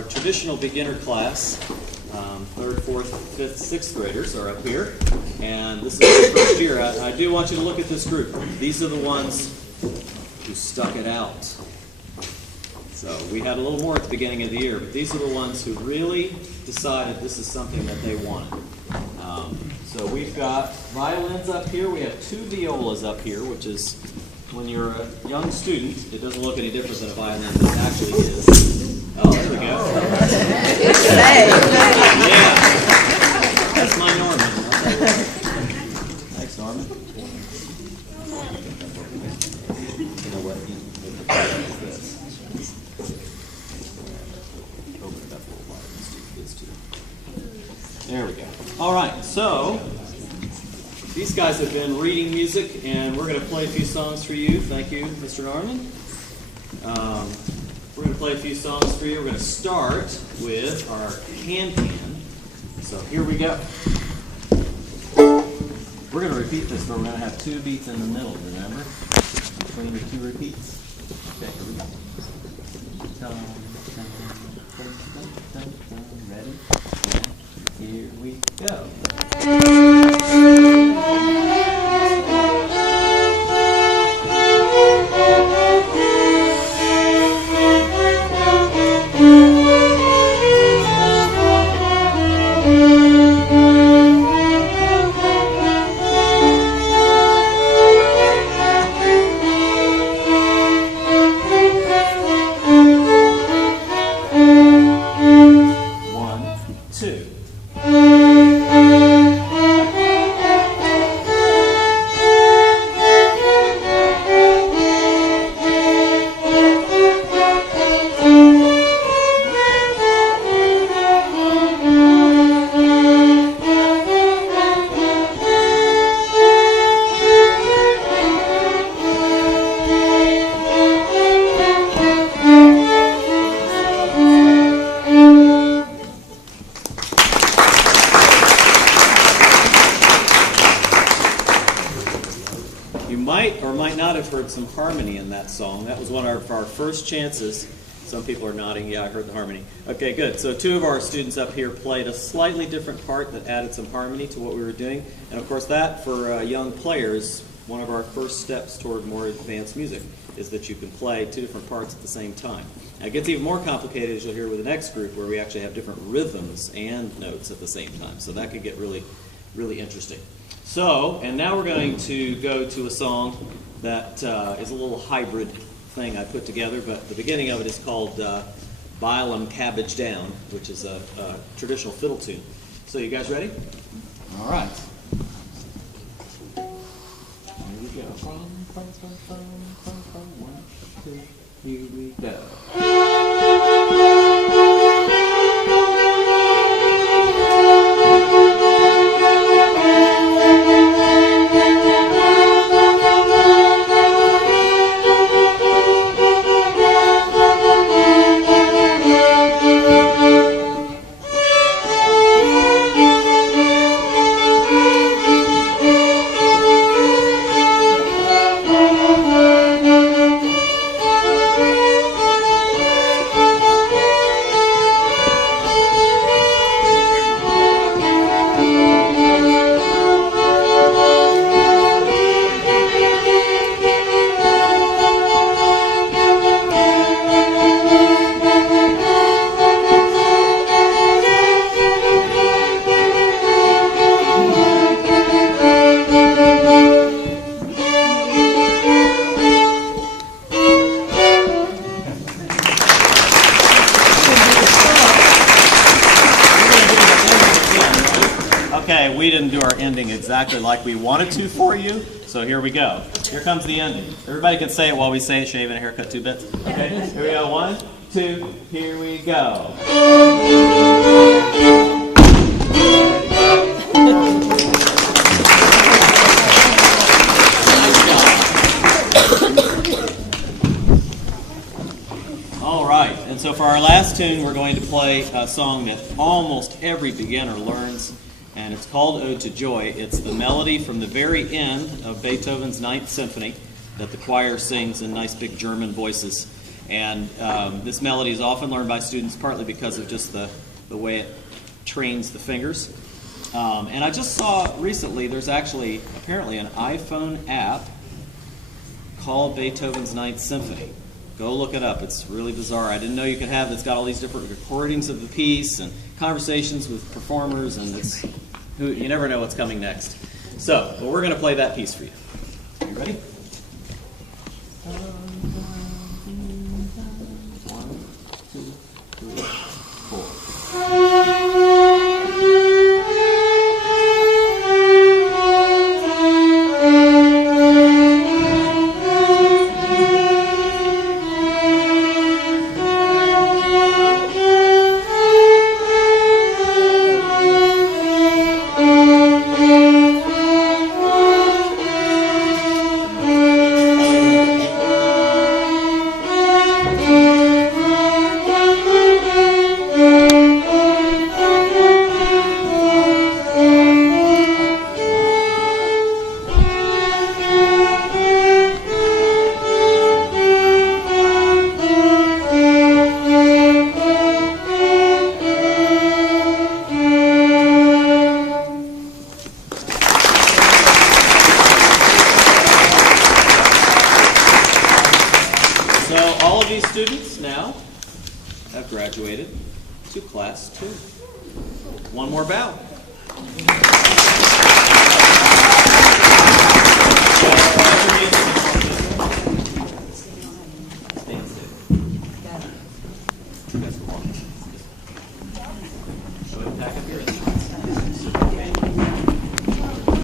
our traditional beginner class. 3rd, 4th, 5th, 6th graders are up here, and this is their first year. I do want you to look at this group. These are the ones who stuck it out. So we had a little more at the beginning of the year, but these are the ones who really decided this is something that they wanted. So we've got violins up here. We have 2 violas up here, which is, when you're a young student, it doesn't look any different than a violin, but it actually is. Oh, there we go. Yeah. That's my Norman. Thanks, Norman. You know what? Open it up a little wider. Let's do this too. There we go. All right, so these guys have been reading music, and we're going to play a few songs for you. Thank you, Mr. Norman. We're going to play a few songs for you. We're going to start with our can-can. So here we go. We're going to repeat this, but we're going to have 2 beats in the middle, remember? Between the 2 repeats. Okay, here we go. Ready? And here we go. Some harmony in that song. That was one of our first chances. Some people are nodding. Yeah, I heard the harmony. Okay, good. So 2 of our students up here played a slightly different part that added some harmony to what we were doing. And of course that, for young players, one of our first steps toward more advanced music is that you can play 2 different parts at the same time. Now, it gets even more complicated, as you'll hear with the next group, where we actually have different rhythms and notes at the same time. So that could get really, really interesting. So, and now we're going to go to a song that is a little hybrid thing I put together, but the beginning of it is called Bile 'em Cabbage Down, which is a traditional fiddle tune. So you guys ready? All right. Here we go. 1, 2, here we go. We didn't do our ending exactly like we wanted to for you, so here we go. Here comes the ending. Everybody can say it while we say it, shaving a haircut 2 bits. Okay, here we go. 1, 2, here we go. All right, and so for our last tune, we're going to play a song that almost every beginner learns, and it's called Ode to Joy. It's the melody from the very end of Beethoven's Ninth Symphony that the choir sings in nice big German voices. And this melody is often learned by students partly because of just the way it trains the fingers. And I just saw recently there's actually apparently an iPhone app called Beethoven's Ninth Symphony. Go look it up. It's really bizarre. I didn't know you could have it. It's got all these different recordings of the piece and conversations with performers, and you never know what's coming next. So, well, we're going to play that piece for you. You ready? 1, 2, 3, 4. All of these students now have graduated to class 2. One more bow.